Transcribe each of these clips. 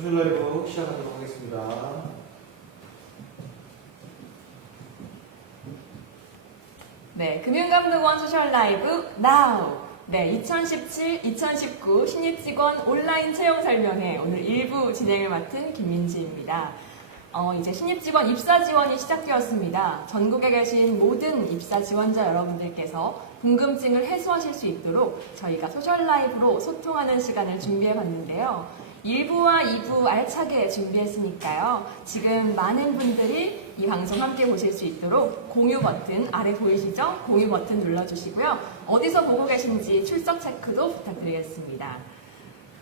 소셜 라이브 시작하도록 하겠습니다. 네, 금융감독원 소셜 라이브 NOW. 네, 2017-2019 신입직원 온라인 채용 설명회 오늘 1부 진행을 맡은 김민지입니다. 이제 신입직원 입사 지원이 시작되었습니다. 전국에 계신 모든 입사 지원자 여러분들께서 궁금증을 해소하실 수 있도록 저희가 소셜 라이브로 소통하는 시간을 준비해 봤는데요. 1부와 2부 알차게 준비했으니까요. 지금 많은 분들이 이 방송 함께 보실 수 있도록 공유 버튼 아래 보이시죠? 공유 버튼 눌러주시고요. 어디서 보고 계신지 출석 체크도 부탁드리겠습니다.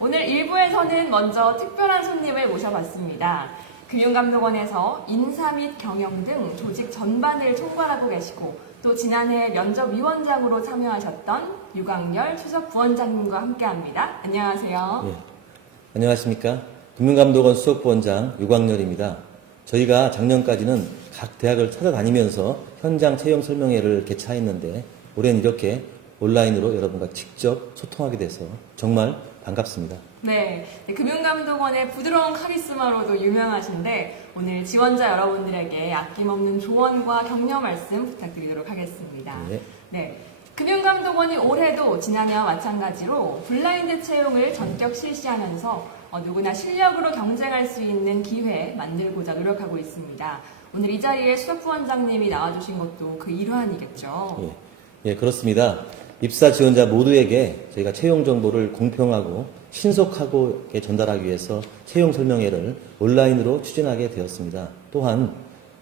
오늘 1부에서는 먼저 특별한 손님을 모셔봤습니다. 금융감독원에서 인사 및 경영 등 조직 전반을 총괄하고 계시고 또 지난해 면접위원장으로 참여하셨던 유광열 수석부원장님과 함께합니다. 안녕하세요. 예, 안녕하십니까. 금융감독원 수석부원장 유광열입니다. 저희가 작년까지는 각 대학을 찾아다니면서 현장 채용 설명회를 개최했는데 올해는 이렇게 온라인으로 여러분과 직접 소통하게 돼서 정말 반갑습니다. 네, 금융감독원의 부드러운 카리스마로도 유명하신데 오늘 지원자 여러분들에게 아낌없는 조언과 격려 말씀 부탁드리도록 하겠습니다. 네, 금융감독원이 올해도 지난해와 마찬가지로 블라인드 채용을 전격 실시하면서 누구나 실력으로 경쟁할 수 있는 기회 만들고자 노력하고 있습니다. 오늘 이 자리에 수석부원장님이 나와주신 것도 그 일환이겠죠? 예, 그렇습니다. 입사 지원자 모두에게 저희가 채용 정보를 공평하고 신속하게 전달하기 위해서 채용 설명회를 온라인으로 추진하게 되었습니다. 또한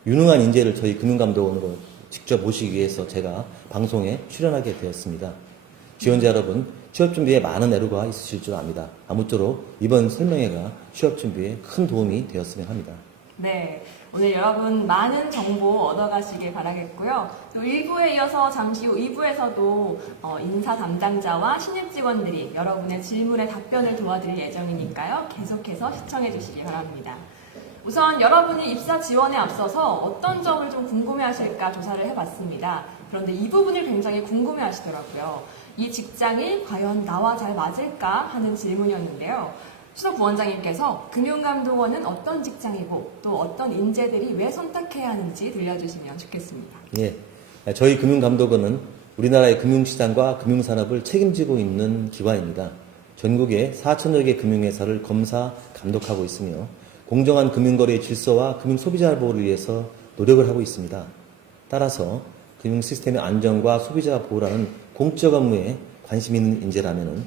유능한 인재를 저희 금융감독원으로 직접 모시기 위해서 제가 방송에 출연하게 되었습니다. 지원자 여러분, 취업 준비에 많은 애로가 있으실 줄 압니다. 아무쪼록 이번 설명회가 취업 준비에 큰 도움이 되었으면 합니다. 네, 오늘 여러분 많은 정보 얻어가시길 바라겠고요. 또 1부에 이어서 잠시 후 2부에서도 인사 담당자와 신입 직원들이 여러분의 질문에 답변을 도와드릴 예정이니까요. 계속해서 시청해 주시기 바랍니다. 우선 여러분이 입사 지원에 앞서서 어떤 점을 좀 궁금해하실까 조사를 해봤습니다. 그런데 이 부분을 굉장히 궁금해하시더라고요. 이 직장이 과연 나와 잘 맞을까 하는 질문이었는데요. 수석부원장님께서 금융감독원은 어떤 직장이고 또 어떤 인재들이 왜 선택해야 하는지 들려주시면 좋겠습니다. 예, 저희 금융감독원은 우리나라의 금융시장과 금융산업을 책임지고 있는 기관입니다. 전국에 4천여 개 금융회사를 검사, 감독하고 있으며 공정한 금융거래의 질서와 금융소비자 보호를 위해서 노력을 하고 있습니다. 따라서 금융시스템의 안정과 소비자 보호라는 공적 업무에 관심 있는 인재라면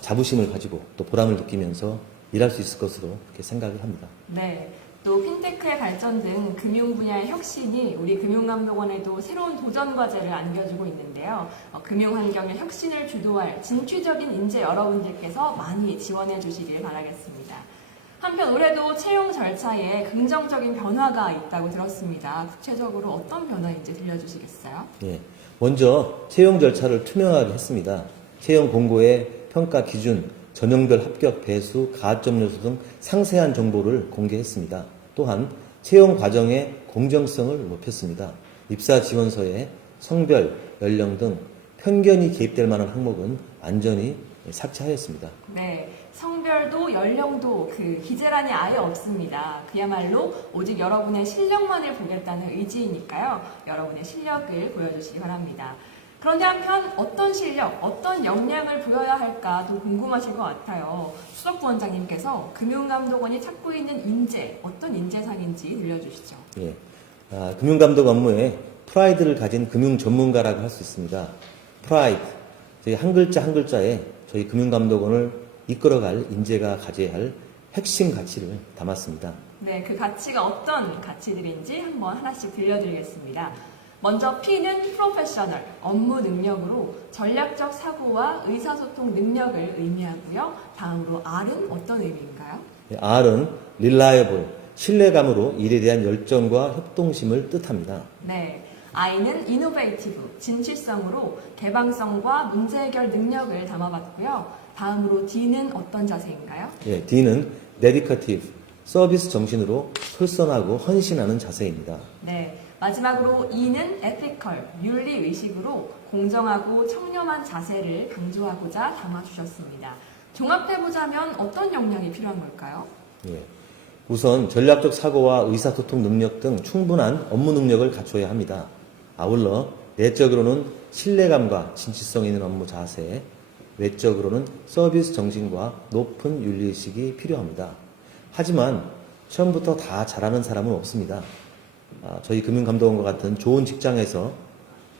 자부심을 가지고 또 보람을 느끼면서 일할 수 있을 것으로 그렇게 생각을 합니다. 네, 또 핀테크의 발전 등 금융 분야의 혁신이 우리 금융감독원에도 새로운 도전 과제를 안겨주고 있는데요. 금융 환경의 혁신을 주도할 진취적인 인재 여러분들께서 많이 지원해 주시길 바라겠습니다. 한편 올해도 채용 절차에 긍정적인 변화가 있다고 들었습니다. 구체적으로 어떤 변화인지 들려주시겠어요? 예, 먼저 채용 절차를 투명하게 했습니다. 채용 공고의 평가 기준, 전형별 합격 배수, 가점 요소 등 상세한 정보를 공개했습니다. 또한 채용 과정의 공정성을 높였습니다. 입사 지원서에 성별, 연령 등 편견이 개입될 만한 항목은 완전히 삭제하였습니다. 네, 성별도 연령도 그 기재란이 아예 없습니다. 그야말로 오직 여러분의 실력만을 보겠다는 의지이니까요. 여러분의 실력을 보여주시기 바랍니다. 그런데 한편 어떤 실력, 어떤 역량을 보여야 할까도 궁금하실 것 같아요. 수석부원장님께서 금융감독원이 찾고 있는 인재, 어떤 인재상인지 들려주시죠. 예, 금융감독 업무에 프라이드를 가진 금융 전문가라고 할 수 있습니다. 프라이드, 저희 한 글자 한 글자에 저희 금융감독원을 이끌어갈 인재가 가져야 할 핵심 가치를 담았습니다. 네, 그 가치가 어떤 가치들인지 한번 하나씩 들려드리겠습니다. 먼저 P는 프로페셔널, 업무 능력으로 전략적 사고와 의사소통 능력을 의미하고요. 다음으로 R은 어떤 의미인가요? R은 reliable, 신뢰감으로 일에 대한 열정과 협동심을 뜻합니다. 네, I는 innovative, 진취성으로 개방성과 문제 해결 능력을 담아봤고요. 다음으로 D는 어떤 자세인가요? 예, D는 dedicative, 서비스 정신으로 솔선하고 헌신하는 자세입니다. 네, 마지막으로 E는 ethical, 윤리의식으로 공정하고 청렴한 자세를 강조하고자 담아주셨습니다. 종합해보자면 어떤 역량이 필요한 걸까요? 예. 우선 전략적 사고와 의사소통 능력 등 충분한 업무 능력을 갖춰야 합니다. 아울러 내적으로는 신뢰감과 진취성 있는 업무 자세, 외적으로는 서비스 정신과 높은 윤리의식이 필요합니다. 하지만 처음부터 다 잘하는 사람은 없습니다. 저희 금융감독원과 같은 좋은 직장에서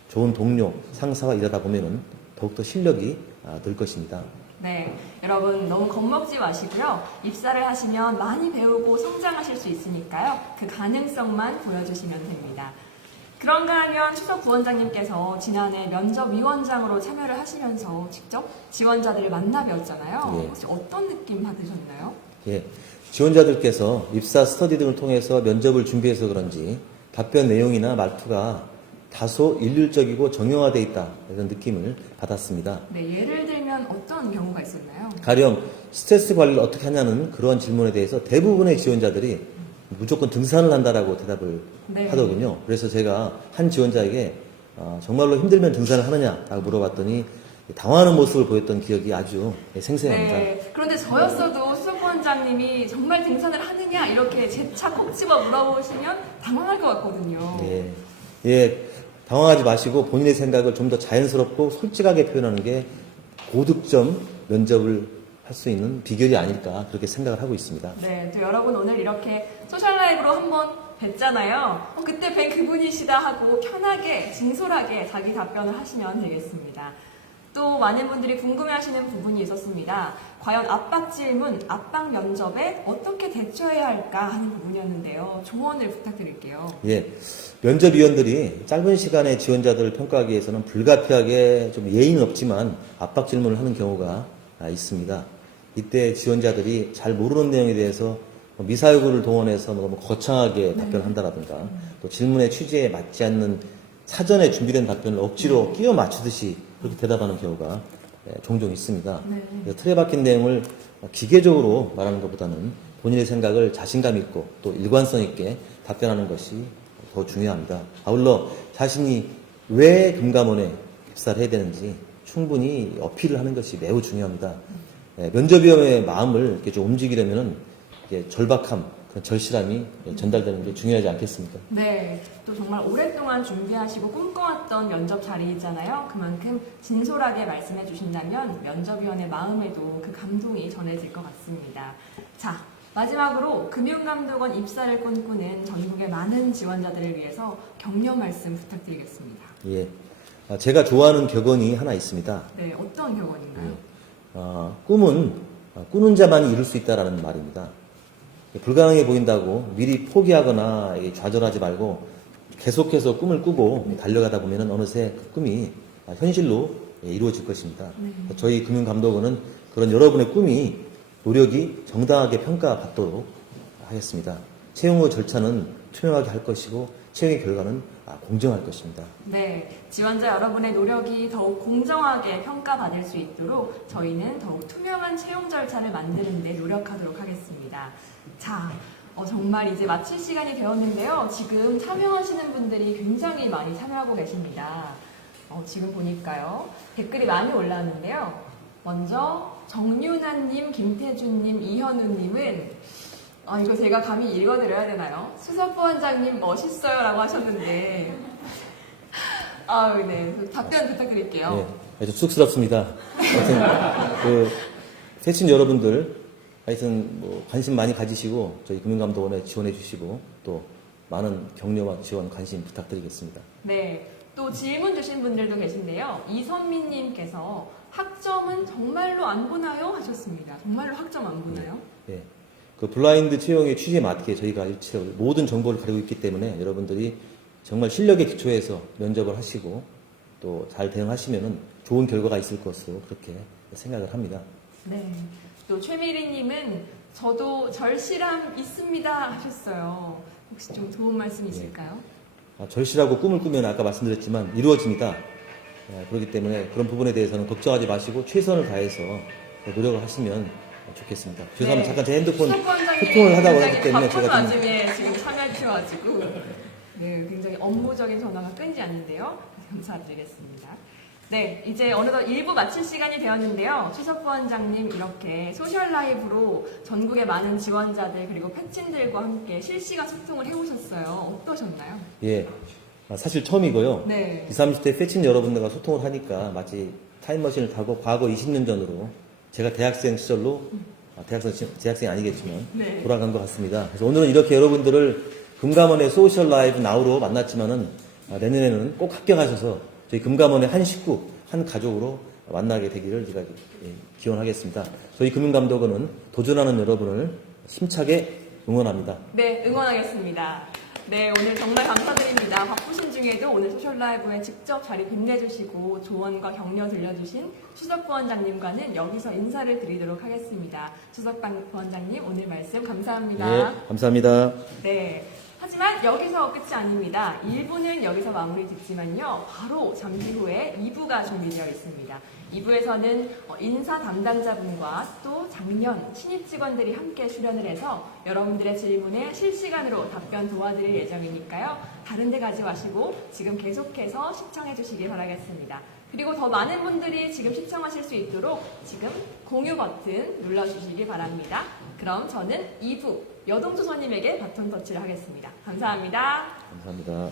좋은 동료, 상사와 일하다 보면은 더욱더 실력이 늘 것입니다. 네, 여러분 너무 겁먹지 마시고요. 입사를 하시면 많이 배우고 성장하실 수 있으니까요. 그 가능성만 보여주시면 됩니다. 그런가 하면 추석 부원장님께서 지난해 면접위원장으로 참여를 하시면서 직접 지원자들을 만나 뵈었잖아요. 예. 혹시 어떤 느낌 받으셨나요? 예, 지원자들께서 입사 스터디 등을 통해서 면접을 준비해서 그런지 답변 내용이나 말투가 다소 일률적이고 정형화되어 있다 이런 느낌을 받았습니다. 네, 예를 들면 어떤 경우가 있었나요? 가령 스트레스 관리를 어떻게 하냐는 그런 질문에 대해서 대부분의 지원자들이 무조건 등산을 한다라고 대답을 네. 하더군요. 그래서 제가 한 지원자에게 정말로 힘들면 등산을 하느냐라고 물어봤더니 당황하는 모습을 보였던 기억이 아주 생생합니다. 네, 그런데 저였어도 수석부원장님이 정말 등산을 하느냐 이렇게 재차 콕 집어 물어보시면 당황할 것 같거든요. 예, 예, 당황하지 마시고 본인의 생각을 좀 더 자연스럽고 솔직하게 표현하는 게 고득점 면접을 할 수 있는 비결이 아닐까 그렇게 생각을 하고 있습니다. 네, 또 여러분 오늘 이렇게 소셜라이브로 한번 뵀잖아요. 그때 뵌 그분이시다 하고 편하게 진솔하게 자기 답변을 하시면 되겠습니다. 또 많은 분들이 궁금해하시는 부분이 있었습니다. 과연 압박 질문, 압박 면접에 어떻게 대처해야 할까 하는 부분이었는데요. 조언을 부탁드릴게요. 예, 면접위원들이 짧은 시간에 지원자들을 평가하기 위해서는 불가피하게 좀 예의는 없지만 압박 질문을 하는 경우가 있습니다. 이때 지원자들이 잘 모르는 내용에 대해서 미사여구를 동원해서 너무 거창하게 답변을 한다라든가 또 질문의 취지에 맞지 않는 사전에 준비된 답변을 억지로 끼워 맞추듯이 그렇게 대답하는 경우가 종종 있습니다. 그래서 틀에 박힌 내용을 기계적으로 말하는 것보다는 본인의 생각을 자신감 있고 또 일관성 있게 답변하는 것이 더 중요합니다. 아울러 자신이 왜 금감원에 입사를 해야 되는지 충분히 어필을 하는 것이 매우 중요합니다. 면접위원의 마음을 이렇게 좀 움직이려면 절박함, 그런 절실함이 전달되는 게 중요하지 않겠습니까? 네, 또 정말 오랫동안 준비하시고 꿈꿔왔던 면접 자리이잖아요. 그만큼 진솔하게 말씀해 주신다면 면접위원의 마음에도 그 감동이 전해질 것 같습니다. 자, 마지막으로 금융감독원 입사를 꿈꾸는 전국의 많은 지원자들을 위해서 격려 말씀 부탁드리겠습니다. 예, 제가 좋아하는 격언이 하나 있습니다. 네, 어떤 격언인가요? 꿈은 꾸는 자만이 이룰 수 있다라는 말입니다. 불가능해 보인다고 미리 포기하거나 좌절하지 말고 계속해서 꿈을 꾸고 달려가다 보면 어느새 그 꿈이 현실로 이루어질 것입니다. 저희 금융감독원은 그런 여러분의 꿈이 노력이 정당하게 평가받도록 하겠습니다. 채용 후 절차는 투명하게 할 것이고 채용의 결과는 공정할 것입니다. 네, 지원자 여러분의 노력이 더욱 공정하게 평가받을 수 있도록 저희는 더욱 투명한 채용 절차를 만드는 데 노력하도록 하겠습니다. 자, 정말 이제 마칠 시간이 되었는데요. 지금 참여하시는 분들이 굉장히 많이 참여하고 계십니다. 지금 보니까요. 댓글이 많이 올라왔는데요. 먼저 정윤아님, 김태준님, 이현우님은 이거 제가 감히 읽어드려야 되나요? 수석부원장님 멋있어요 라고 하셨는데 네. 답변 부탁드릴게요. 네, 아주 쑥스럽습니다. 하여튼 세친 여러분들 하여튼 관심 많이 가지시고 저희 금융감독원에 지원해 주시고 또 많은 격려와 지원 관심 부탁드리겠습니다. 네, 또 질문 주신 분들도 계신데요. 이선미님께서 학점은 정말로 안 보나요? 하셨습니다. 정말로 학점 안 보나요? 네. 그 블라인드 채용의 취지에 맞게 저희가 일체 모든 정보를 가지고 있기 때문에 여러분들이 정말 실력에 기초해서 면접을 하시고 또 잘 대응하시면은 좋은 결과가 있을 것으로 그렇게 생각을 합니다. 네. 또 최미리님은 저도 절실함 있습니다 하셨어요. 혹시 좀 도움 말씀 있을까요? 절실하고 꿈을 꾸면 아까 말씀드렸지만 이루어집니다. 그렇기 때문에 그런 부분에 대해서는 걱정하지 마시고 최선을 다해서 노력을 하시면 좋겠습니다. 죄송합니다. 네. 잠깐 제 핸드폰 수석부원장님이 소통을 하다고 했기 굉장히 때문에 바쁜 제가 좀 와중에 지금 참여해주셔가지고 네, 굉장히 업무적인 전화가 끊이지 않는데요. 감사드리겠습니다. 네, 이제 어느덧 1부 마칠 시간이 되었는데요. 추석 부원장님 이렇게 소셜 라이브로 전국의 많은 지원자들 그리고 패친들과 함께 실시간 소통을 해오셨어요. 어떠셨나요? 예, 사실 처음이고요. 네. 20, 30대 패친 여러분들과 소통을 하니까 마치 타임머신을 타고 과거 20년 전으로 제가 대학생 시절로 대학생이 아니겠지만 네. 돌아간 것 같습니다. 그래서 오늘은 이렇게 여러분들을 금감원의 소셜 라이브 나우로 만났지만은 내년에는 꼭 합격하셔서 저희 금감원의 한 식구, 한 가족으로 만나게 되기를 제가 기원하겠습니다. 저희 금융감독원은 도전하는 여러분을 힘차게 응원합니다. 네, 응원하겠습니다. 네, 오늘 정말 감사드립니다. 바쁘신 중에도 오늘 소셜 라이브에 직접 자리 빛내주시고 조언과 격려 들려주신 추석 부원장님과는 여기서 인사를 드리도록 하겠습니다. 추석 부원장님 오늘 말씀 감사합니다. 네, 감사합니다. 네. 하지만 여기서 끝이 아닙니다. 1부는 여기서 마무리 짓지만요. 바로 잠시 후에 2부가 준비되어 있습니다. 2부에서는 인사 담당자분과 또 작년 신입 직원들이 함께 출연을 해서 여러분들의 질문에 실시간으로 답변 도와드릴 예정이니까요. 다른 데 가지 마시고 지금 계속해서 시청해 주시기 바라겠습니다. 그리고 더 많은 분들이 지금 시청하실 수 있도록 지금 공유 버튼 눌러주시기 바랍니다. 그럼 저는 2부 여동조선님에게 바톤 터치를 하겠습니다. 감사합니다. 감사합니다.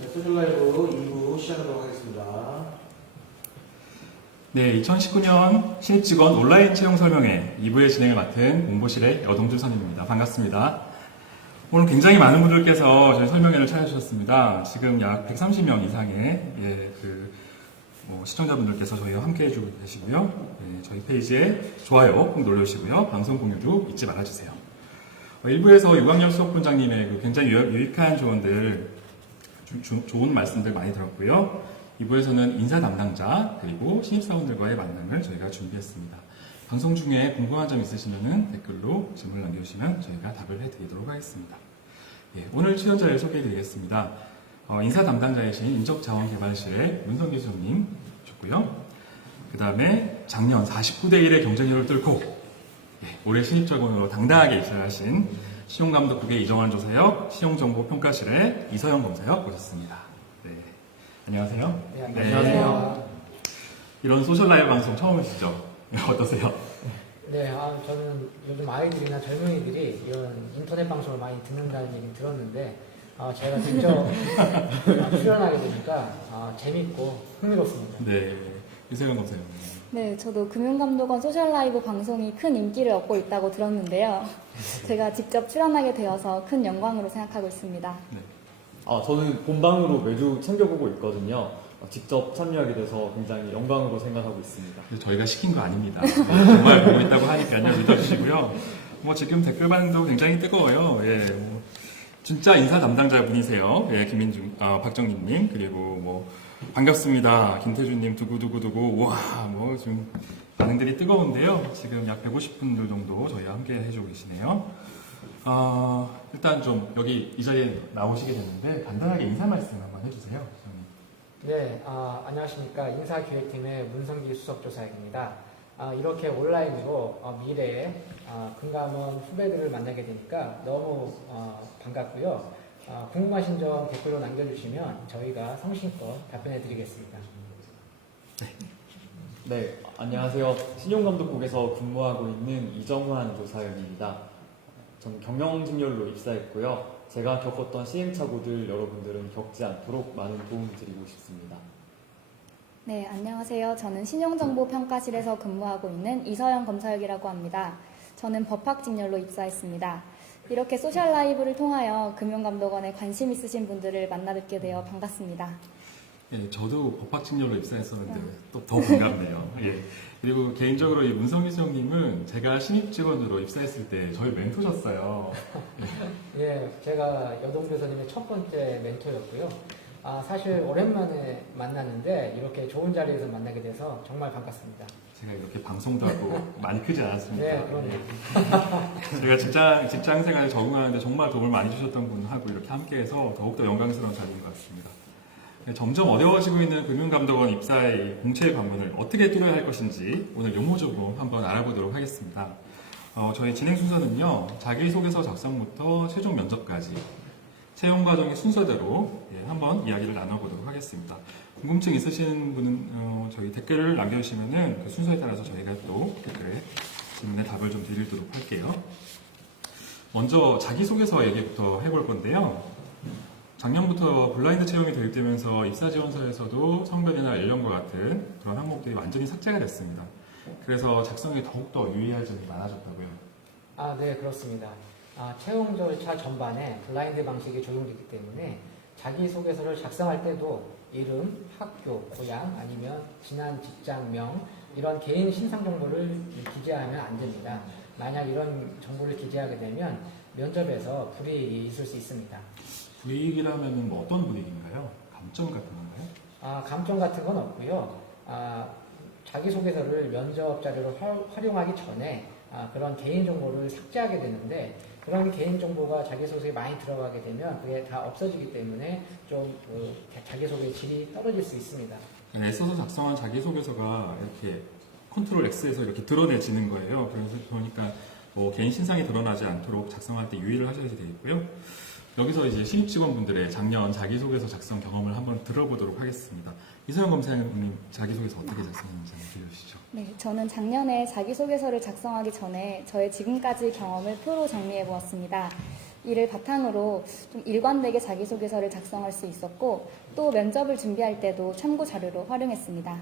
네, 소셜 라이브 2부 시작하도록 하겠습니다. 네, 2019년 신입직원 온라인 채용 설명회 2부의 진행을 맡은 공보실의 여동준 선임입니다. 반갑습니다. 오늘 굉장히 많은 분들께서 저희 설명회를 찾아주셨습니다. 지금 약 130명 이상의 시청자분들께서 저희와 함께 해주고 계시고요. 저희 페이지에 좋아요 꼭 눌러주시고요. 방송 공유도 잊지 말아주세요. 1부에서 유광열 수석본장님의 굉장히 유익한 조언들, 좋은 말씀들 많이 들었고요. 2부에서는 인사 담당자 그리고 신입사원들과의 만남을 저희가 준비했습니다. 방송 중에 궁금한 점 있으시면 댓글로 질문을 남겨주시면 저희가 답을 해드리도록 하겠습니다. 오늘 출연자를 소개해드리겠습니다. 인사 담당자이신 인적자원개발실의 문성기 수석님 좋고요. 그 다음에 작년 49대 1의 경쟁률을 뚫고 올해 신입직원으로 당당하게 입사하신 신용감독국의 이정환 조사역, 신용정보평가실의 이서영 검사역 오셨습니다. 네, 안녕하세요. 네, 안녕하세요. 이런 소셜 라이브 방송 처음이시죠? 어떠세요? 네, 저는 요즘 아이들이나 젊은이들이 이런 인터넷 방송을 많이 듣는다는 얘기 들었는데, 제가 직접 출연하게 되니까 재밌고 흥미롭습니다. 네, 이서영 검사역. 네, 저도 금융감독원 소셜라이브 방송이 큰 인기를 얻고 있다고 들었는데요. 제가 직접 출연하게 되어서 큰 영광으로 생각하고 있습니다. 네. 저는 본방으로 매주 챙겨보고 있거든요. 직접 참여하게 돼서 굉장히 영광으로 생각하고 있습니다. 저희가 시킨 거 아닙니다. 정말 보고 있다고 하니까요. 믿어주시고요. 지금 댓글 반응도 굉장히 뜨거워요. 진짜 인사 담당자 분이세요. 박정민님, 그리고 반갑습니다. 김태준님, 두구두구두구. 와, 지금 반응들이 뜨거운데요. 지금 약 150분들 정도 저희와 함께 해주고 계시네요. 일단 좀 여기 이 자리에 나오시게 됐는데 간단하게 인사 말씀 한번 해주세요. 네, 안녕하십니까. 인사기획팀의 문성기 수석조사역입니다. 이렇게 온라인으로 미래에 금감원 후배들을 만나게 되니까 너무 반갑고요. 궁금하신 점 댓글로 남겨주시면 저희가 성심껏 답변해 드리겠습니다. 네, 안녕하세요. 신용감독국에서 근무하고 있는 이정환 조사연입니다. 전 경영직렬로 입사했고요. 제가 겪었던 시행착오들 여러분들은 겪지 않도록 많은 도움 드리고 싶습니다. 네, 안녕하세요. 저는 신용정보평가실에서 근무하고 있는 이서영 검사역이라고 합니다. 저는 법학직렬로 입사했습니다. 이렇게 소셜 라이브를 통하여 금융감독원에 관심 있으신 분들을 만나 뵙게 되어 반갑습니다. 예, 저도 법학직렬로 입사했었는데 또 더 반갑네요. 예. 그리고 개인적으로 이 문성기 수석님은 제가 신입 직원으로 입사했을 때 저희 멘토셨어요. 예, 제가 여동교사님의 첫 번째 멘토였고요. 사실 오랜만에 만났는데 이렇게 좋은 자리에서 만나게 돼서 정말 반갑습니다. 제가 이렇게 방송도 하고 많이 크지 않았습니까? 네, 그럼요. 예. 제가 직장 생활에 적응하는데 정말 도움을 많이 주셨던 분하고 이렇게 함께해서 더욱더 영광스러운 자리인 것 같습니다. 점점 어려워지고 있는 금융감독원 입사의 공채 관문을 어떻게 뚫어야 할 것인지 오늘 용어적으로 한번 알아보도록 하겠습니다. 저희 진행 순서는요, 자기소개서 작성부터 최종 면접까지 채용 과정의 순서대로 한번 이야기를 나눠보도록 하겠습니다. 궁금증 있으신 분은 저희 댓글을 남겨주시면은 그 순서에 따라서 저희가 또 댓글에 질문에 답을 좀 드리도록 할게요. 먼저 자기소개서 얘기부터 해볼 건데요. 작년부터 블라인드 채용이 도입되면서 입사지원서에서도 성별이나 연령과 같은 그런 항목들이 완전히 삭제가 됐습니다. 그래서 작성이 더욱더 유의할 점이 많아졌다고요. 네, 그렇습니다. 채용 절차 전반에 블라인드 방식이 적용되기 때문에 자기소개서를 작성할 때도 이름, 학교, 고향, 아니면 지난 직장명, 이런 개인 신상 정보를 기재하면 안 됩니다. 만약 이런 정보를 기재하게 되면 면접에서 불이익이 있을 수 있습니다. 불이익이라면 뭐 어떤 불이익인가요? 감점 같은 건가요? 감점 같은 건 없고요. 자기소개서를 면접 자료로 활용하기 전에 그런 개인정보를 삭제하게 되는데, 그런 개인정보가 자기소개서에 많이 들어가게 되면 그게 다 없어지기 때문에 좀 자기소개 질이 떨어질 수 있습니다. 애써서 작성한 자기소개서가 이렇게 컨트롤 X에서 이렇게 드러내지는 거예요. 그러니까 뭐 개인 신상이 드러나지 않도록 작성할 때 유의를 하셔야 되겠고요. 여기서 이제 신입 직원분들의 작년 자기소개서 작성 경험을 한번 들어보도록 하겠습니다. 이서영 검사님 자기소개서 어떻게 작성했는지 한번 들려주시죠. 네, 저는 작년에 자기소개서를 작성하기 전에 저의 지금까지 경험을 표로 정리해 보았습니다. 이를 바탕으로 좀 일관되게 자기소개서를 작성할 수 있었고, 또 면접을 준비할 때도 참고 자료로 활용했습니다.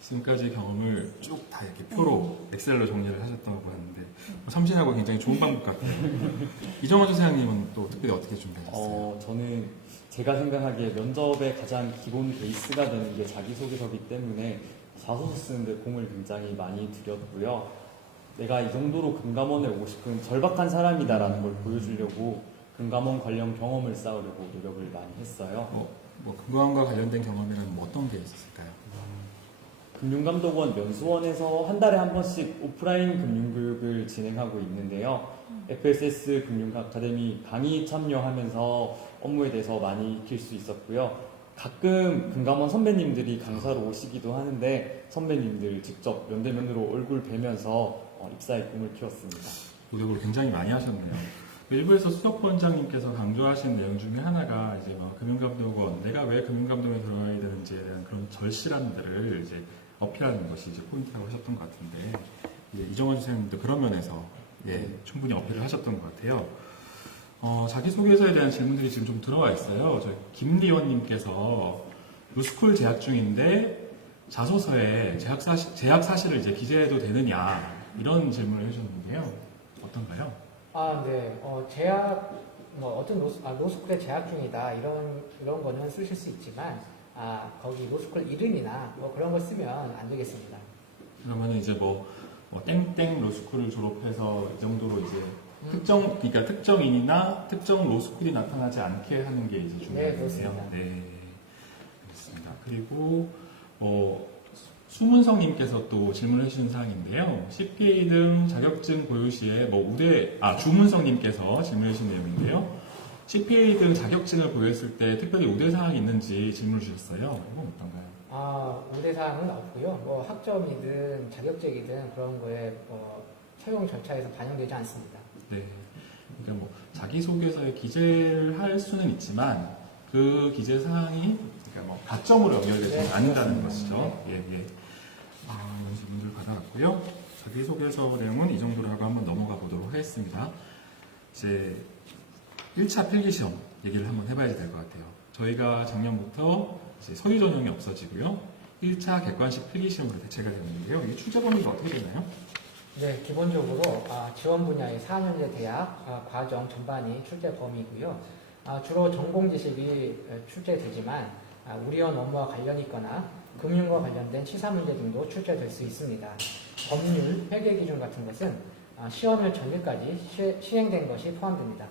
지금까지 경험을 쭉 다 이렇게 표로 엑셀로 정리를 하셨다고 하는데 참신하고 굉장히 좋은 방법 같아요. 이정환 조사장님은 또 특별히 어떻게 준비하셨어요? 저는 제가 생각하기에 면접의 가장 기본 베이스가 되는 게 자기소개서기 때문에 자소서 쓰는데 공을 굉장히 많이 들였고요. 내가 이 정도로 금감원에 오고 싶은 절박한 사람이다라는 걸 보여주려고 금감원 관련 경험을 쌓으려고 노력을 많이 했어요. 뭐 금감원과 관련된 경험이라면 뭐 어떤 게 있었을까요? 금융감독원 면수원에서 한 달에 한 번씩 오프라인 금융교육을 진행하고 있는데요. FSS 금융아카데미 강의 참여하면서 업무에 대해서 많이 익힐 수 있었고요. 가끔 금감원 선배님들이 강사로 오시기도 하는데 선배님들 직접 면대면으로 얼굴 뵈면서 입사의 꿈을 키웠습니다. 노력을 굉장히 많이 하셨네요. 일부에서 수석본장님께서 강조하신 내용 중에 하나가 이제 금융감독원, 내가 왜 금융감독원에 들어가야 되는지에 대한 그런 절실함들을 이제 어필하는 것이 이제 포인트라고 하셨던 것 같은데, 이정환 선생님도 그런 면에서 충분히 어필을 하셨던 것 같아요. 자기소개서에 대한 질문들이 지금 좀 들어와 있어요. 저희 김리원님께서 루스쿨 재학 중인데 자소서에 재학 사실을 이제 기재해도 되느냐, 이런 질문을 해주셨는데요. 어떤가요? 네. 재학, 어떤 로스쿨에 재학 중이다, 이런 거는 쓰실 수 있지만, 거기 로스쿨 이름이나 그런 걸 쓰면 안 되겠습니다. 그러면 이제 땡땡 로스쿨을 졸업해서 이 정도로 이제 그러니까 특정인이나 특정 로스쿨이 나타나지 않게 하는 게 이제 중요해요. 네, 그렇습니다. 네, 그렇습니다. 그리고 수문성님께서 또 질문을 해주신 사항인데요. CPA 등 자격증 보유 시에 주문성님께서 질문해 주신 내용인데요. CPA 등 자격증을 보유했을 때 특별히 우대 사항이 있는지 질문을 주셨어요. 이건 어떤가요? 우대사항은 없고요. 뭐 학점이든 자격증이든 그런 거에 채용 절차에서 반영되지 않습니다. 네. 그러니까 뭐 자기소개서에 기재를 할 수는 있지만 그 기재 사항이 그러니까 뭐 가점으로 연결되지는 네, 않는다는 그렇습니다. 것이죠. 예, 예. 이런 질문들 받아봤고요. 자기소개서 내용은 이 정도로 하고 한번 넘어가 보도록 하겠습니다. 이제 1차 필기시험 얘기를 한번 해봐야 될 것 같아요. 저희가 작년부터 이제 서류 전형이 없어지고요. 1차 객관식 필기시험으로 대체가 되는데요. 이 출제 범위가 어떻게 되나요? 네, 기본적으로 지원 분야의 4년제 대학 과정 전반이 출제 범위고요. 주로 전공 지식이 출제되지만 우리원 업무와 관련이 있거나 금융과 관련된 시사 문제 등도 출제될 수 있습니다. 법률, 회계 기준 같은 것은 시험일 전일까지 시행된 것이 포함됩니다.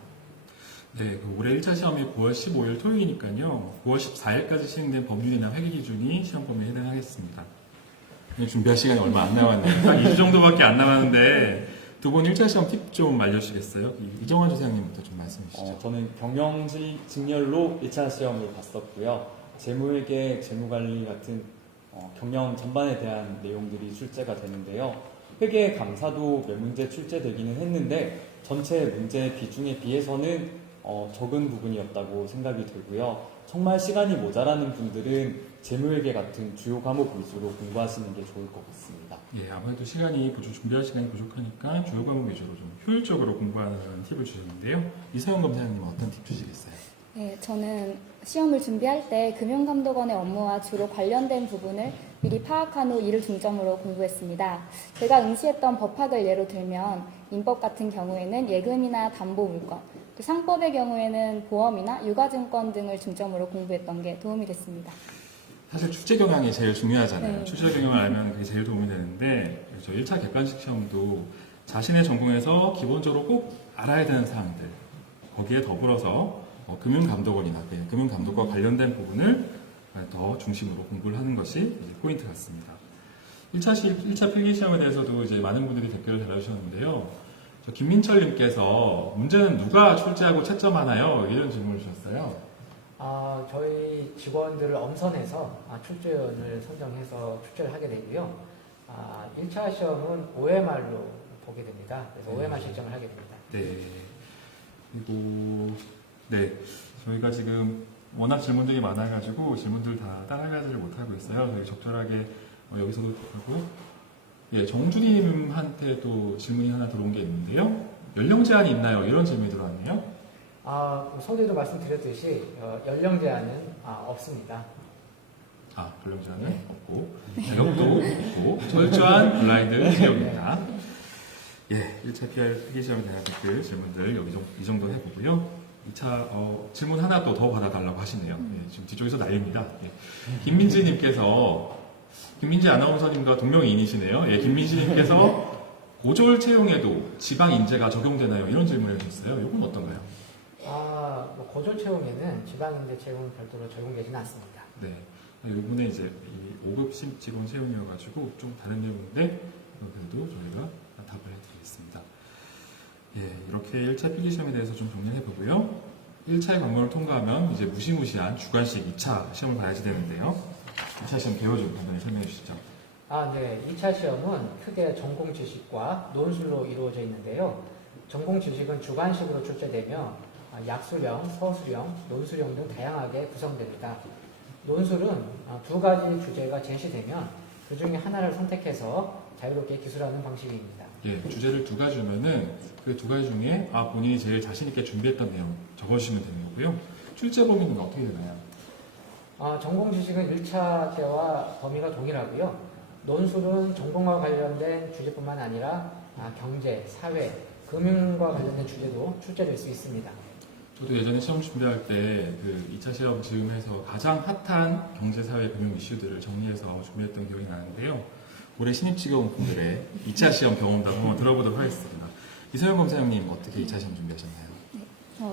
네, 올해 1차 시험이 9월 15일 토요일이니까요. 9월 14일까지 시행된 법률이나 회계 기준이 시험 범위에 해당하겠습니다. 준비할 시간이 얼마 안 남았네요. 딱 2주 정도밖에 안 남았는데 두 분 1차 시험 팁 좀 알려주시겠어요? 이정환 조사장님부터 좀 말씀해 주시죠. 저는 경영직렬로 1차 시험을 봤었고요. 재무회계, 재무관리 같은 경영 전반에 대한 내용들이 출제가 되는데요. 회계 감사도 몇 문제 출제되기는 했는데 전체 문제 비중에 비해서는 적은 부분이었다고 생각이 들고요. 정말 시간이 모자라는 분들은 재무회계 같은 주요 과목 위주로 공부하시는 게 좋을 것 같습니다. 예, 아무래도 준비할 시간이 부족하니까 주요 과목 위주로 좀 효율적으로 공부하는 팁을 주셨는데요. 이서영 검사장님 어떤 팁 주시겠어요? 네, 저는 시험을 준비할 때 금융감독원의 업무와 주로 관련된 부분을 미리 파악한 후 이를 중점으로 공부했습니다. 제가 응시했던 법학을 예로 들면 민법 같은 경우에는 예금이나 담보물건, 또 상법의 경우에는 보험이나 유가증권 등을 중점으로 공부했던 게 도움이 됐습니다. 사실 출제 경향이 제일 중요하잖아요. 네. 출제 경향을 알면 그게 제일 도움이 되는데 저 1차 객관식 시험도 자신의 전공에서 기본적으로 꼭 알아야 되는 사항들 거기에 더불어서 금융감독원이나 금융감독과 관련된 부분을 더 중심으로 공부를 하는 것이 이제 포인트 같습니다. 1차 필기시험에 대해서도 이제 많은 분들이 댓글을 달아주셨는데요. 김민철님께서 문제는 누가 출제하고 채점하나요? 이런 질문을 주셨어요. 저희 직원들을 엄선해서 출제원을 선정해서 출제를 하게 되고요. 1차 시험은 OMR로 보게 됩니다. 그래서 OMR 채점을 하게 됩니다. 네. 그리고 네, 저희가 지금 워낙 질문들이 많아가지고 질문들 다 따라가지를 못하고 있어요. 저희 적절하게 여기서도 하고 예, 정주님한테도 질문이 하나 들어온 게 있는데요. 연령 제한이 있나요? 이런 질문이 들어왔네요. 서두에도 말씀드렸듯이 연령 제한은 없습니다. 연령 제한은 네. 없고 자격도 없고 철저한 블라인드 시험입니다. 예, 1차 필기시험에 대한 댓글 질문들 이 정도 해보고요. 2차 질문 하나 또 더 받아달라고 하시네요. 예, 지금 뒤쪽에서 난립니다. 예. 김민지 아나운서님과 동명이인이시네요. 예, 김민지님께서 고졸 채용에도 지방 인재가 적용되나요? 이런 질문을 해주셨어요. 이건 어떤가요? 고졸 채용에는 지방인재 채용은 별도로 적용되지는 않습니다. 네, 이번에 이제 5급 직원 채용이어가지고 좀 다른 내용인데 그래도 저희가 답을 해드리겠습니다. 예, 이렇게 1차 필기시험에 대해서 좀 정리를 해보고요. 1차의 관문을 통과하면 이제 무시무시한 주관식 2차 시험을 봐야지 되는데요. 2차 시험 개요 좀 간단히 설명해 주시죠. 네. 2차 시험은 크게 전공 지식과 논술로 이루어져 있는데요. 전공 지식은 주관식으로 출제되며 약수령, 서술형, 논술형 등 다양하게 구성됩니다. 논술은 두 가지 주제가 제시되면 그 중에 하나를 선택해서 자유롭게 기술하는 방식입니다. 예, 주제를 두 가지 주면은 그 두 가지 중에 본인이 제일 자신 있게 준비했던 내용 적어주시면 되는 거고요. 출제 범위는 어떻게 되나요? 전공 지식은 1차 때와 범위가 동일하고요. 논술은 전공과 관련된 주제뿐만 아니라 경제, 사회, 금융과 관련된 주제도 출제될 수 있습니다. 저도 예전에 시험 준비할 때 그 2차 시험 즈음해서 가장 핫한 경제, 사회, 금융 이슈들을 정리해서 준비했던 기억이 나는데요. 올해 신입 직원분들의 2차 시험 경험담 한번 들어보도록 하겠습니다. 이서영 검사장님 어떻게 2차 시험 준비하셨나요?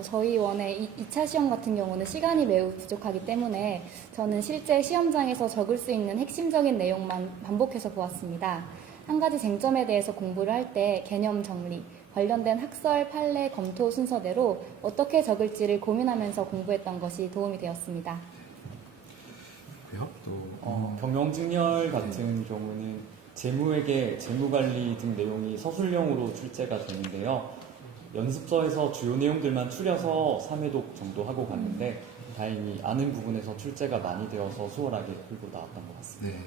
저희 원의 2차 시험 같은 경우는 시간이 매우 부족하기 때문에 저는 실제 시험장에서 적을 수 있는 핵심적인 내용만 반복해서 보았습니다. 한 가지 쟁점에 대해서 공부를 할 때 개념 정리, 관련된 학설, 판례, 검토 순서대로 어떻게 적을지를 고민하면서 공부했던 것이 도움이 되었습니다. 그고요. 또 경영직렬 같은 경우는 재무회계, 재무관리 등 내용이 서술형으로 출제가 되는데요. 연습서에서 주요 내용들만 추려서 3회독 정도 하고 갔는데 다행히 아는 부분에서 출제가 많이 되어서 수월하게 풀고 나왔던 것 같습니다. 네.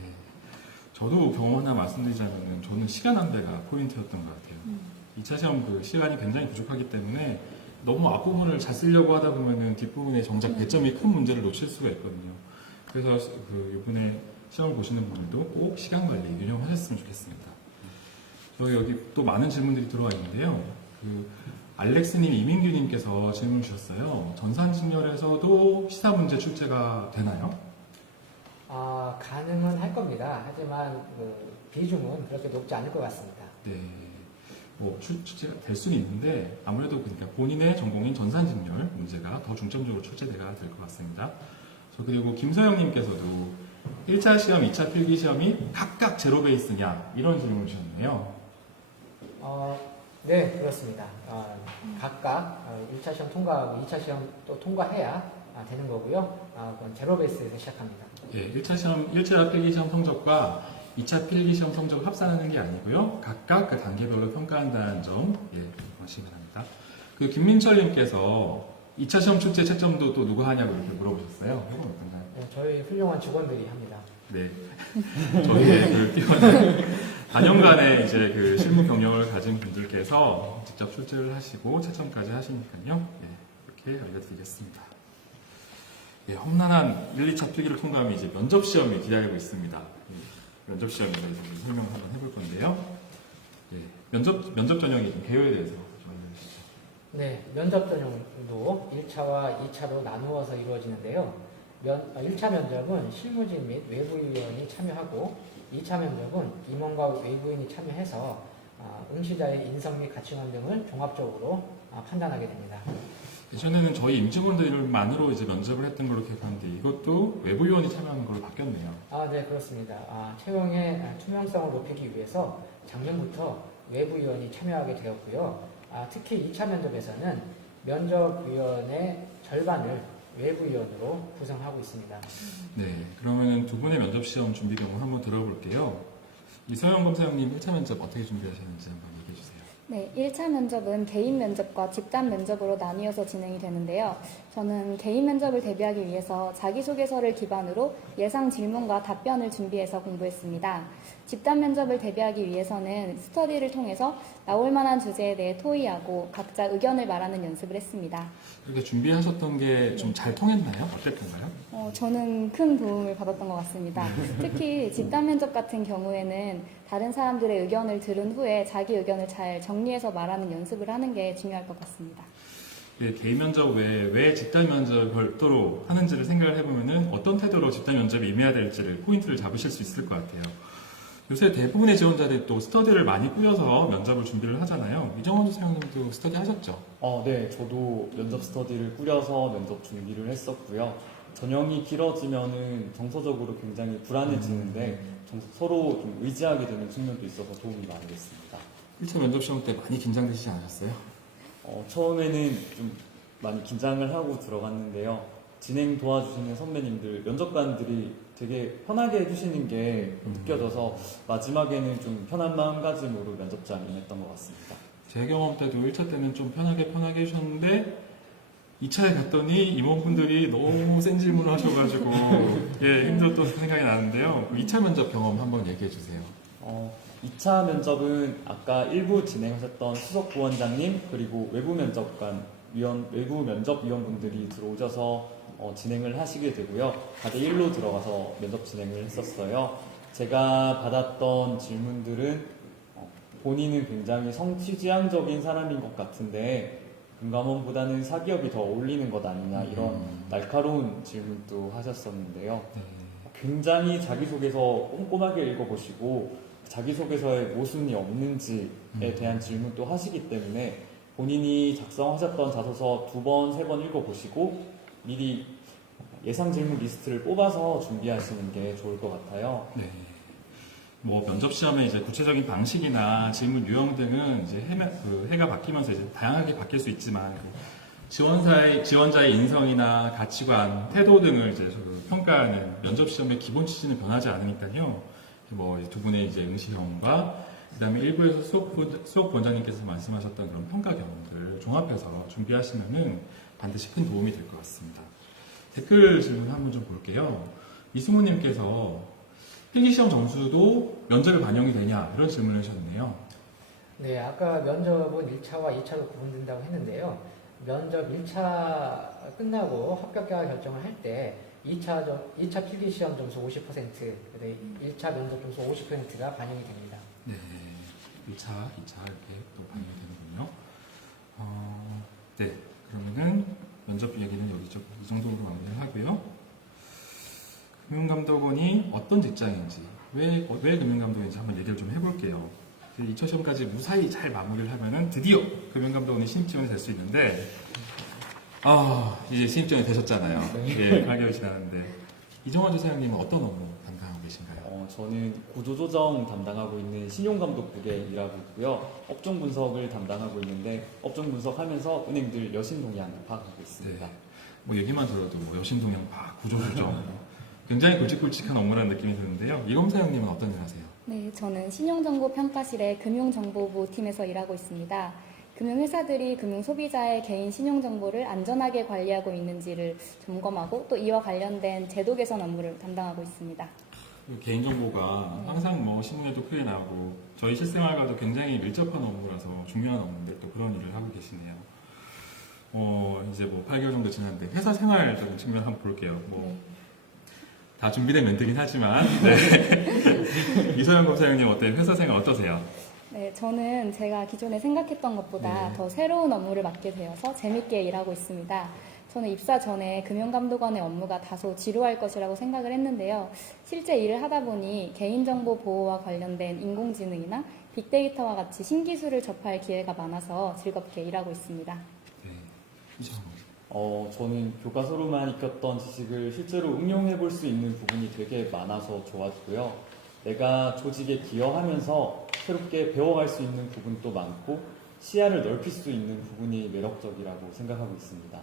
저도 경험 하나 말씀드리자면 저는 시간 안배가 포인트였던 것 같아요. 2차 시험 그 시간이 굉장히 부족하기 때문에 너무 앞부분을 잘 쓰려고 하다 보면은 뒷부분에 정작 배점이 큰 문제를 놓칠 수가 있거든요. 그래서 그 이번에 시험을 보시는 분들도 꼭 시간 관리 유념하셨으면 좋겠습니다. 저희 여기 또 많은 질문들이 들어와 있는데요. 그 알렉스님, 이민규님께서 질문 주셨어요. 전산직렬에서도 시사 문제 출제가 되나요? 가능은 할 겁니다. 하지만 그 비중은 그렇게 높지 않을 것 같습니다. 네. 뭐 출제가 될 수는 있는데 아무래도 그러니까 본인의 전공인 전산직렬 문제가 더 중점적으로 출제가 될 것 같습니다. 그리고 김서영님께서도 1차 시험, 2차 필기 시험이 각각 제로 베이스냐 이런 질문을 주셨네요. 네, 그렇습니다. 각각 1차 시험 통과하고 2차 시험 또 통과해야 되는 거고요. 그건 제로 베이스에서 시작합니다. 예, 1차 시험, 1차 필기 시험 성적과 2차 필기 시험 성적을 합산하는 게 아니고요. 각각 그 단계별로 평가한다는 점, 아시기 바랍니다. 그 김민철님께서 2차 시험 출제 채점도 또 누가 하냐고 이렇게 물어보셨어요. 이건 어떤가요? 네, 저희 훌륭한 직원들이 합니다. 네. 저희의 그 뛰어난 단연간의 이제 그 실무 경력을 가진 분들께서 직접 출제를 하시고 채점까지 하시니까요. 이렇게 알려드리겠습니다. 험난한 1, 2차 필기를 통과하면 이제 면접 시험이 기다리고 있습니다. 면접 시험에 대해서 설명을 한번 해볼 건데요. 면접 전형이 개요에 대해서 좀 알려주시죠. 네, 면접 전형도 1차와 2차로 나누어서 이루어지는데요. 1차 면접은 실무진 및 외부위원이 참여하고 2차 면접은 임원과 외부인이 참여해서 응시자의 인성 및 가치관 등을 종합적으로 판단하게 됩니다. 예전에는 저희 임직원들만으로 이제 면접을 했던 걸로 기억하는데 이것도 외부위원이 참여하는 걸로 바뀌었네요. 네, 그렇습니다. 채용의 투명성을 높이기 위해서 작년부터 외부위원이 참여하게 되었고요. 특히 2차 면접에서는 면접위원의 절반을 외부위원으로 구성하고 있습니다. 네, 그러면 두 분의 면접 시험 준비 경우 한번 들어볼게요. 이서영 검사장님 1차 면접 어떻게 준비하셨는지 한번 얘기해 주세요. 네, 1차 면접은 개인 면접과 집단 면접으로 나뉘어서 진행이 되는데요. 저는 개인 면접을 대비하기 위해서 자기소개서를 기반으로 예상 질문과 답변을 준비해서 공부했습니다. 집단 면접을 대비하기 위해서는 스터디를 통해서 나올 만한 주제에 대해 토의하고 각자 의견을 말하는 연습을 했습니다. 그렇게 준비하셨던 게 좀 잘 통했나요? 어땠던가요? 저는 큰 도움을 받았던 것 같습니다. 특히 집단 면접 같은 경우에는 다른 사람들의 의견을 들은 후에 자기 의견을 잘 정리해서 말하는 연습을 하는 게 중요할 것 같습니다. 개인 면접 외에 왜 집단 면접을 별도로 하는지를 생각을 해보면은 어떤 태도로 집단 면접에 임해야 될지를 포인트를 잡으실 수 있을 것 같아요. 요새 대부분의 지원자들이 또 스터디를 많이 꾸려서 면접을 준비를 하잖아요. 이정원 선생님도 스터디 하셨죠? 네, 저도 면접 스터디를 꾸려서 면접 준비를 했었고요. 전형이 길어지면은 정서적으로 굉장히 불안해지는데 서로 좀 의지하게 되는 측면도 있어서 도움이 많이 됐습니다. 1차 면접 시험 때 많이 긴장되시지 않으셨어요? 처음에는 좀 많이 긴장을 하고 들어갔는데요. 진행 도와주시는 선배님들, 면접관들이 되게 편하게 해주시는 게 느껴져서 마지막에는 좀 편한 마음가짐으로 면접장에 임했던 것 같습니다. 제 경험 때도 1차 때는 좀 편하게 해주셨는데 2차에 갔더니 임원분들이 너무 센 질문을 하셔가지고 힘들었던 생각이 나는데요. 2차 면접 경험 한번 얘기해 주세요. 2차 면접은 아까 1부 진행하셨던 수석부원장님 그리고 외부 면접위원분들이 들어오셔서 진행을 하시게 되고요. 다들 1로 들어가서 면접 진행을 했었어요. 제가 받았던 질문들은 본인은 굉장히 성취지향적인 사람인 것 같은데 금감원보다는 사기업이 더 어울리는 것 아니냐 이런 날카로운 질문도 하셨었는데요. 굉장히 자기소개서 꼼꼼하게 읽어보시고 자기소개서에 모순이 없는지에 대한 질문도 하시기 때문에 본인이 작성하셨던 자소서 2번, 3번 읽어보시고 미리 예상 질문 리스트를 뽑아서 준비하시는 게 좋을 것 같아요. 네. 뭐 면접 시험의 이제 구체적인 방식이나 질문 유형 등은 이제 해가 바뀌면서 이제 다양하게 바뀔 수 있지만 지원자의 인성이나 가치관, 태도 등을 이제 평가하는 면접 시험의 기본 취지는 변하지 않으니까요. 뭐 두 분의 이제 응시형과 그다음에 일부에서 수업 원장님께서 말씀하셨던 그런 평가 경험들 종합해서 준비하시면은 반드시 큰 도움이 될 것 같습니다. 댓글 질문 한번 좀 볼게요. 이승우님께서 필기시험 점수도 면접에 반영이 되냐 이런 질문을 하셨네요. 네, 아까 면접은 1차와 2차로 구분된다고 했는데요. 면접 1차 끝나고 합격자 결정을 할 때 2차 필기시험 점수 50%, 1차 면접 점수 50%가 반영이 됩니다. 네, 1차, 2차 이렇게 또 반영이 되는군요. 네, 그러면은 면접 얘기는 여기 이 정도로 마무리를 하고요. 금융감독원이 어떤 직장인지, 왜 금융감독인지 한번 얘기를 좀 해볼게요. 2차 시험까지 무사히 잘 마무리를 하면은 드디어 금융감독원이 신입지원이 될 수 있는데, 이제 신입지원이 되셨잖아요. 예, 8개월이 지났는데. 이정환 조사장님은 어떤 업무 담당하고 계신가요? 저는 구조조정 담당하고 있는 신용감독국에 일하고 있고요. 업종 분석을 담당하고 있는데 업종 분석하면서 은행들 여신 동향 파악하고 있습니다. 네. 뭐 얘기만 들어도 뭐 여신동향 파악, 구조조정 굉장히 굵직굵직한 업무라는 느낌이 드는데요. 이검사장님은 어떤 일 하세요? 네, 저는 신용정보평가실의 금융정보부 팀에서 일하고 있습니다. 금융회사들이 금융소비자의 개인 신용정보를 안전하게 관리하고 있는지를 점검하고 또 이와 관련된 제도 개선 업무를 담당하고 있습니다. 개인정보가 항상 뭐 신문에도 크게 나오고 저희 실생활과도 굉장히 밀접한 업무라서 중요한 업무인데 또 그런 일을 하고 계시네요. 이제 뭐 8개월 정도 지났는데 회사 생활적인 측면 한번 볼게요. 다 준비된 멘트긴 하지만 이서영 검사장님 어때요? 회사 생활 어떠세요? 네, 저는 제가 기존에 생각했던 것보다 더 새로운 업무를 맡게 되어서 재밌게 일하고 있습니다. 저는 입사 전에 금융감독원의 업무가 다소 지루할 것이라고 생각을 했는데요. 실제 일을 하다 보니 개인정보 보호와 관련된 인공지능이나 빅데이터와 같이 신기술을 접할 기회가 많아서 즐겁게 일하고 있습니다. 네, 이정환 저는 교과서로만 익혔던 지식을 실제로 응용해 볼 수 있는 부분이 되게 많아서 좋았고요. 내가 조직에 기여하면서 새롭게 배워갈 수 있는 부분도 많고 시야를 넓힐 수 있는 부분이 매력적이라고 생각하고 있습니다.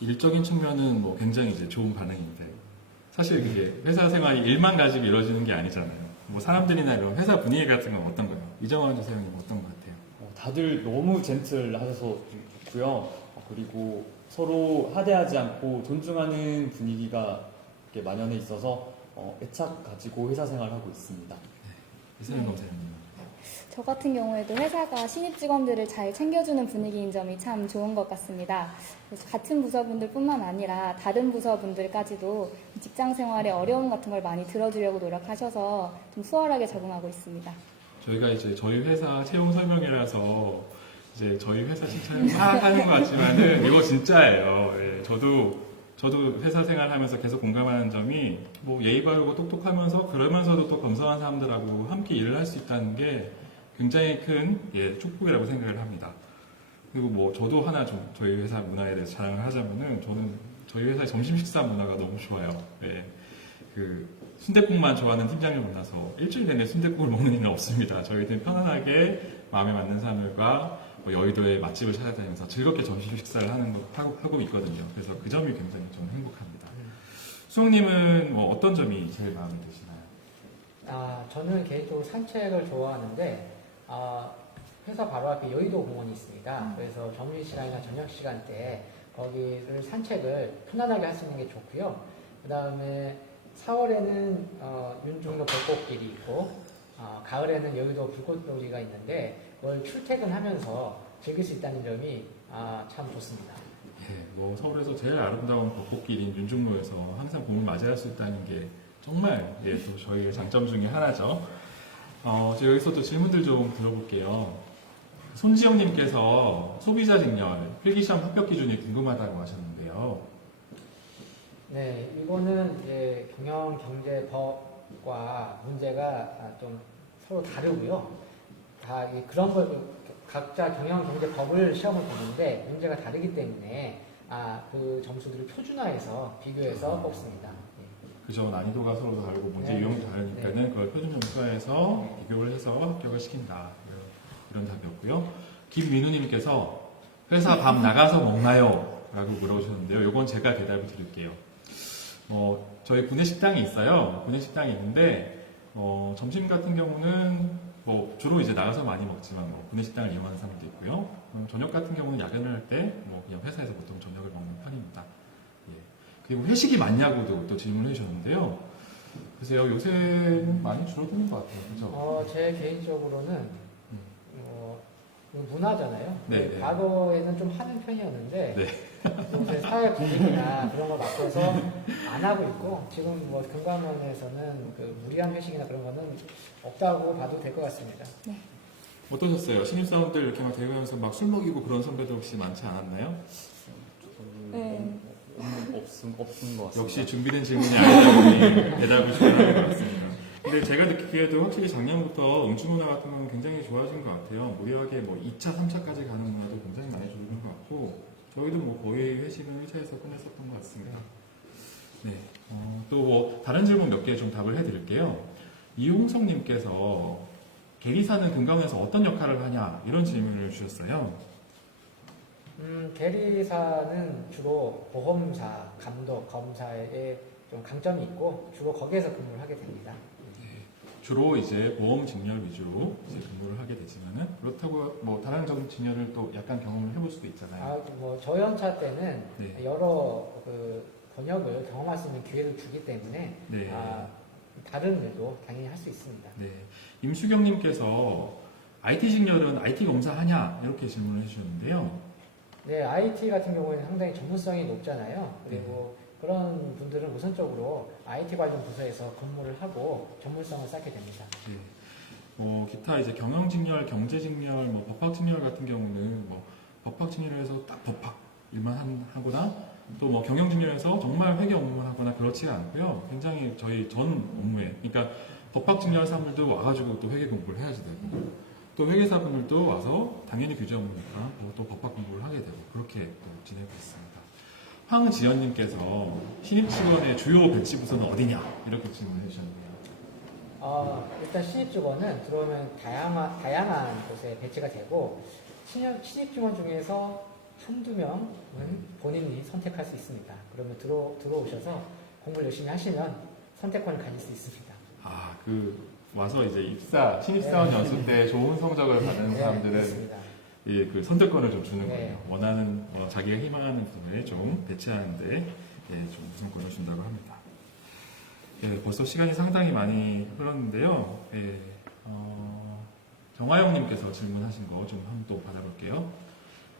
일적인 측면은 뭐 굉장히 이제 좋은 반응인데 사실 그게 회사 생활이 일만 가지고 이루어지는 게 아니잖아요. 뭐 사람들이나 이런 회사 분위기 같은 건 어떤가요? 이정환 조사장님 어떤 것 같아요? 다들 너무 젠틀하셔서 좋고요. 그리고 서로 하대하지 않고 존중하는 분위기가 이렇게 만연해 있어서 애착 가지고 회사 생활하고 있습니다. 이서영 검사장님. 저 같은 경우에도 회사가 신입 직원들을 잘 챙겨주는 분위기인 점이 참 좋은 것 같습니다. 그래서 같은 부서분들뿐만 아니라 다른 부서분들까지도 직장 생활의 어려움 같은 걸 많이 들어주려고 노력하셔서 좀 수월하게 적응하고 있습니다. 저희가 이제 저희 회사 채용 설명이라서 이제 저희 회사 칭찬을 막 하는 것 같지만은 이거 진짜예요. 예, 저도 회사 생활하면서 계속 공감하는 점이 뭐 예의 바르고 똑똑하면서 그러면서도 또 겸손한 사람들하고 함께 일을 할 수 있다는 게 굉장히 큰 축복이라고 생각을 합니다. 그리고 뭐 저도 하나 좀 저희 회사 문화에 대해서 자랑을 하자면은 저는 저희 회사의 점심 식사 문화가 너무 좋아요. 예, 그 순댓국만 좋아하는 팀장님 만나서 일주일 내내 순댓국을 먹는 일은 없습니다. 저희들은 편안하게 마음에 맞는 사람들과 뭐 여의도의 맛집을 찾아다니면서 즐겁게 점심 식사를 하고 있거든요. 그래서 그 점이 굉장히 저는 행복합니다. 수홍님은 뭐 어떤 점이 제일 마음에 드시나요? 저는 개인적으로 산책을 좋아하는데 회사 바로 앞에 여의도 공원이 있습니다. 그래서 점심시간이나 저녁시간 때 거기를 산책을 편안하게 할 수 있는 게 좋고요. 그 다음에 4월에는 윤중로 벚꽃길이 있고 가을에는 여의도 불꽃놀이가 있는데 그걸 출퇴근하면서 즐길 수 있다는 점이 참 좋습니다. 예, 뭐 서울에서 제일 아름다운 벚꽃길인 윤중로에서 항상 봄을 맞이할 수 있다는 게 정말 또 저희의 장점 중에 하나죠. 제가 여기서 또 질문들 좀 들어볼게요. 손지영님께서 소비자 직렬 필기시험 합격 기준이 궁금하다고 하셨는데요. 네, 이거는 이제 경영경제법과 문제가 좀 서로 다르고요. 다 그런 걸 각자 경영경제법을 시험을 보는데 문제가 다르기 때문에 그 점수들을 표준화해서 비교해서 뽑습니다. 그죠. 난이도가 서로 다르고 문제 네. 유형이 다르니까는 그걸 표준 점수화해서 비교를 해서 합격을 시킨다. 이런 답이었고요. 김민우님께서 회사 밥 나가서 먹나요? 라고 물어보셨는데요. 이건 제가 대답을 드릴게요. 저희 구내식당이 있어요. 구내식당이 있는데 점심 같은 경우는 뭐 주로 이제 나가서 많이 먹지만 뭐 구내식당을 이용하는 사람도 있고요. 저녁 같은 경우는 야근을 할 때 뭐 그냥 회사에서 보통 저녁을 먹는 편입니다. 예. 그리고 회식이 많냐고도 또 질문을 해주셨는데요. 글쎄요, 요새는 많이 줄어드는 것 같아요. 그죠? 제 개인적으로는 문화잖아요. 네. 과거에는 좀 하는 편이었는데 네. 요새 사회 분위기나 그런 걸 바꿔서 안 하고 있고 지금 뭐 금감원에서는 그 무리한 회식이나 그런 거는 없다고 봐도 될 것 같습니다. 어떠셨어요? 신입사원들 이렇게 막 대회하면서 막 술 먹이고 그런 선배들 혹시 많지 않았나요? 네. 없은 것 같습니다. 역시 준비된 질문이 아니다 보니 대답을 잘하는 것 같습니다. 근데 제가 느끼기에도 확실히 작년부터 음주문화 같은 건 굉장히 좋아진 것 같아요. 무리하게 뭐 2차, 3차까지 가는 문화도 굉장히 많이 줄는 것 같고 저희도 뭐 거의 회식은 1차에서 끝냈었던 것 같습니다. 네. 또 뭐 다른 질문 몇 개 좀 답을 해드릴게요. 이홍성님께서 계리사는 금감원에서 어떤 역할을 하냐 이런 질문을 주셨어요. 계리사는 주로 보험사, 감독, 검사에 좀 강점이 있고 주로 거기에서 근무를 하게 됩니다. 주로 이제 보험 직렬 위주로 이제 근무를 하게 되지만은 그렇다고 뭐 다양적인 직렬을 또 약간 경험을 해볼 수도 있잖아요. 뭐 저연차 때는 네. 여러 그 번역을 경험할 수 있는 기회를 주기 때문에 네. 다른 일도 당연히 할 수 있습니다. 네. 임수경님께서 IT 직렬은 IT 검사하냐 이렇게 질문을 해주셨는데요. 네, IT 같은 경우에는 상당히 전문성이 높잖아요. 그리고 그런 분들은 우선적으로 IT 관련 부서에서 근무를 하고 전문성을 쌓게 됩니다. 네. 기타 이제 경영 직렬, 경제 직렬, 뭐 법학 직렬 같은 경우는 뭐 법학 직렬에서 딱 법학 일만 하거나 또 뭐 경영 직렬에서 정말 회계 업무만 하거나 그렇지가 않고요. 굉장히 저희 전 업무에, 그러니까 법학 직렬 사람들도 와가지고 또 회계 공부를 해야지 되고 또 회계사분들도 와서 당연히 규제 업무니까 또 법학 공부를 하게 되고 그렇게 또 지내고 있습니다. 황지연님께서 신입 직원의 주요 배치 부서는 어디냐 이렇게 질문해 주셨네요. 일단 신입 직원은 들어오면 다양한 곳에 배치가 되고 신입 직원 중에서 한두 명은 본인이 선택할 수 있습니다. 그러면 들어오셔서 공부를 열심히 하시면 선택권을 가질 수 있습니다. 와서 이제 신입사원 연수 때 좋은 성적을 받는 사람들은 그렇습니다. 그 선택권을 좀 주는 네. 거예요. 원하는 자기가 희망하는 분을 좀 배치하는데 좀 우선권을 준다고 합니다. 벌써 시간이 상당히 많이 흘렀는데요. 정화영님께서 질문하신 거 좀 한번 또 받아볼게요.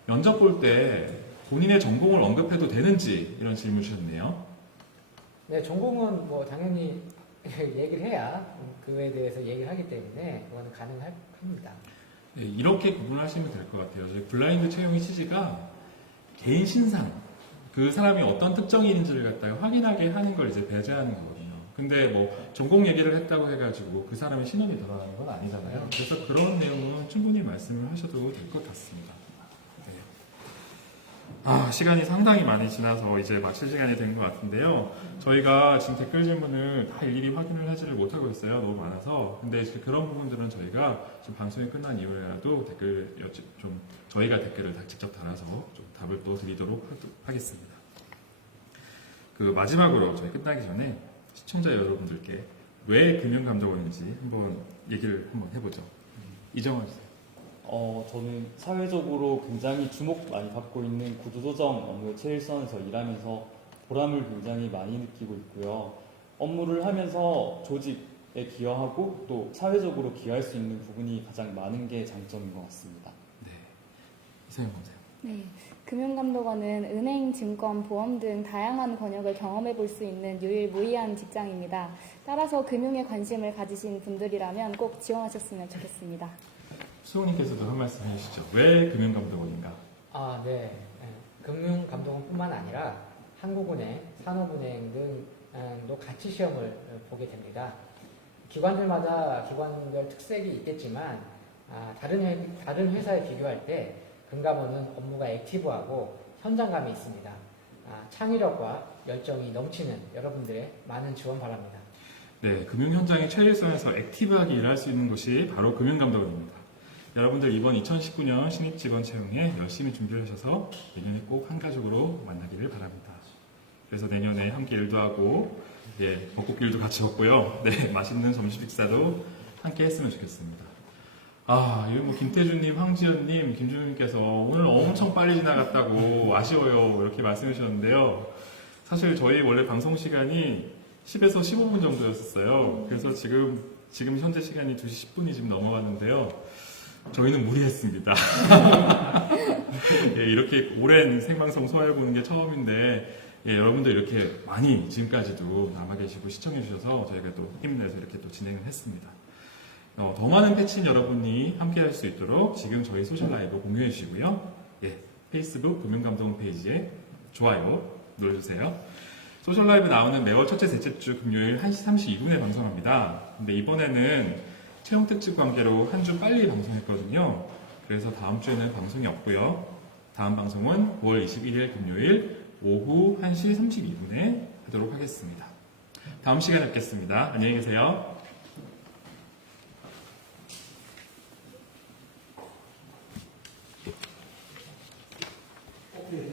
면접 볼 때 본인의 전공을 언급해도 되는지 이런 질문 주셨네요. 네, 전공은 뭐 당연히 얘기를 해야 그에 대해서 얘기를 하기 때문에 그거는 가능합니다. 이렇게 구분하시면 될 것 같아요. 저희 블라인드 채용의 취지가 개인 신상, 그 사람이 어떤 특정인인지를 갖다가 확인하게 하는 걸 이제 배제하는 거거든요. 근데 뭐 전공 얘기를 했다고 해가지고 그 사람의 신원이 드러나는 건 아니잖아요. 그래서 그런 내용은 충분히 말씀을 하셔도 될 것 같습니다. 시간이 상당히 많이 지나서 이제 마칠 시간이 된 것 같은데요. 저희가 지금 댓글 질문을 다 일일이 확인을 하지를 못하고 있어요. 너무 많아서. 근데 그런 부분들은 저희가 지금 방송이 끝난 이후에라도 저희가 댓글을 다 직접 달아서 좀 답을 또 드리도록 하겠습니다. 마지막으로 저희 끝나기 전에 시청자 여러분들께 왜 금융감독원인지 한번 얘기를 한번 해보죠. 이정환 씨. 저는 사회적으로 굉장히 주목 많이 받고 있는 구조조정 업무의 최일선에서 일하면서 보람을 굉장히 많이 느끼고 있고요. 업무를 하면서 조직에 기여하고 또 사회적으로 기여할 수 있는 부분이 가장 많은 게 장점인 것 같습니다. 네. 이사영 검사요. 네. 금융감독원은 은행, 증권, 보험 등 다양한 권역을 경험해 볼 수 있는 유일무이한 직장입니다. 따라서 금융에 관심을 가지신 분들이라면 꼭 지원하셨으면 좋겠습니다. 수홍님께서도 한 말씀 해주시죠. 왜 금융감독원인가? 네. 금융감독원뿐만 아니라 한국은행, 산업은행 등도 같이 시험을 보게 됩니다. 기관들마다 기관별 특색이 있겠지만 다른 회사에 비교할 때 금감원은 업무가 액티브하고 현장감이 있습니다. 창의력과 열정이 넘치는 여러분들의 많은 지원 바랍니다. 네, 금융 현장의 최일선에서 액티브하게 일할 수 있는 곳이 바로 금융감독원입니다. 여러분들 이번 2019년 신입 직원 채용에 열심히 준비를 하셔서 내년에 꼭 한가족으로 만나기를 바랍니다. 그래서 내년에 함께 일도 하고, 벚꽃길도 같이 걷고요. 네, 맛있는 점심 식사도 함께 했으면 좋겠습니다. 이거 뭐 김태준님, 황지연님, 김준우님께서 오늘 엄청 빨리 지나갔다고 아쉬워요 이렇게 말씀해 주셨는데요. 사실 저희 원래 방송 시간이 10에서 15분 정도였었어요. 그래서 지금 현재 시간이 2시 10분이 지금 넘어갔는데요. 저희는 무리했습니다. 이렇게 오랜 생방송 소화해보는 게 처음인데, 여러분들 이렇게 많이 지금까지도 남아 계시고 시청해 주셔서 저희가 또 힘내서 이렇게 또 진행을 했습니다. 더 많은 패친 여러분이 함께 할 수 있도록 지금 저희 소셜 라이브 공유해 주시고요. 페이스북 금융감독원 페이지에 좋아요 눌러주세요. 소셜 라이브 나오는 매월 첫째, 셋째 주 금요일 1시 32분에 방송합니다. 근데 이번에는 채용 특집 관계로 한 주 빨리 방송했거든요. 그래서 다음 주에는 방송이 없고요. 다음 방송은 9월 21일 금요일 오후 1시 32분에 하도록 하겠습니다. 다음 시간에 뵙겠습니다. 안녕히 계세요.